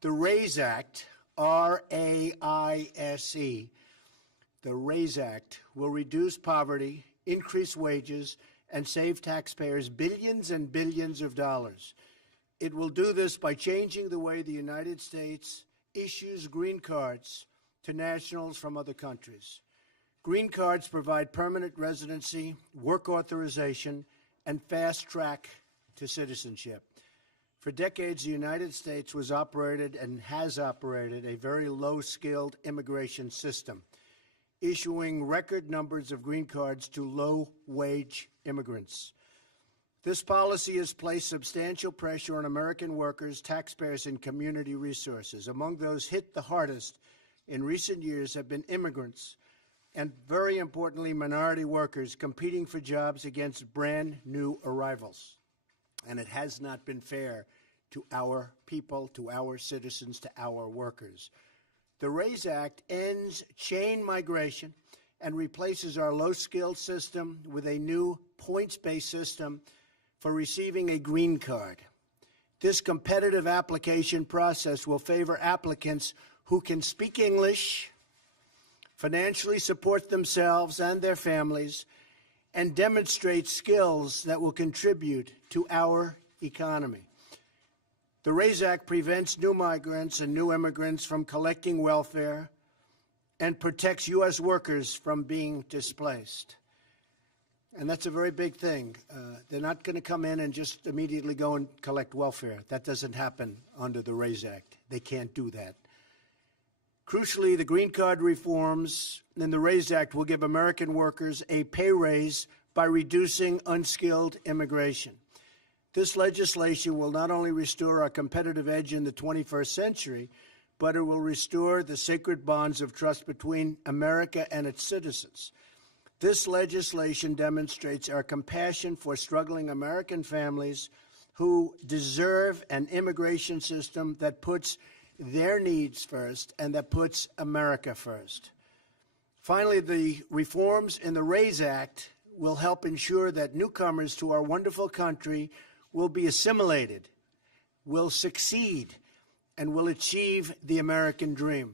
The RAISE Act, R-A-I-S-E, the RAISE Act will reduce poverty, increase wages, and save taxpayers billions and billions of dollars. It will do this by changing the way the United States issues green cards to nationals from other countries. Green cards provide permanent residency, work authorization, and fast track to citizenship. For decades, the United States was operated and has operated a very low-skilled immigration system, issuing record numbers of green cards to low-wage immigrants. This policy has placed substantial pressure on American workers, taxpayers, and community resources. Among those hit the hardest in recent years have been immigrants and, very importantly, minority workers competing for jobs against brand new arrivals. And it has not been fair to our people, to our citizens, to our workers. The RAISE Act ends chain migration and replaces our low-skilled system with a new points-based system for receiving a green card. This competitive application process will favor applicants who can speak English, financially support themselves and their families, and demonstrate skills that will contribute to our economy. The RAISE Act prevents new migrants and new immigrants from collecting welfare and protects U.S. workers from being displaced. And that's a very big thing. They're not going to come in and just immediately go and collect welfare. That doesn't happen under the RAISE Act. They can't do that. Crucially, the green card reforms in the RAISE Act will give American workers a pay raise by reducing unskilled immigration. This legislation will not only restore our competitive edge in the 21st century, but it will restore the sacred bonds of trust between America and its citizens. This legislation demonstrates our compassion for struggling American families who deserve an immigration system that puts their needs first and that puts America first. Finally, the reforms in the RAISE Act will help ensure that newcomers to our wonderful country will be assimilated, will succeed, and will achieve the American dream.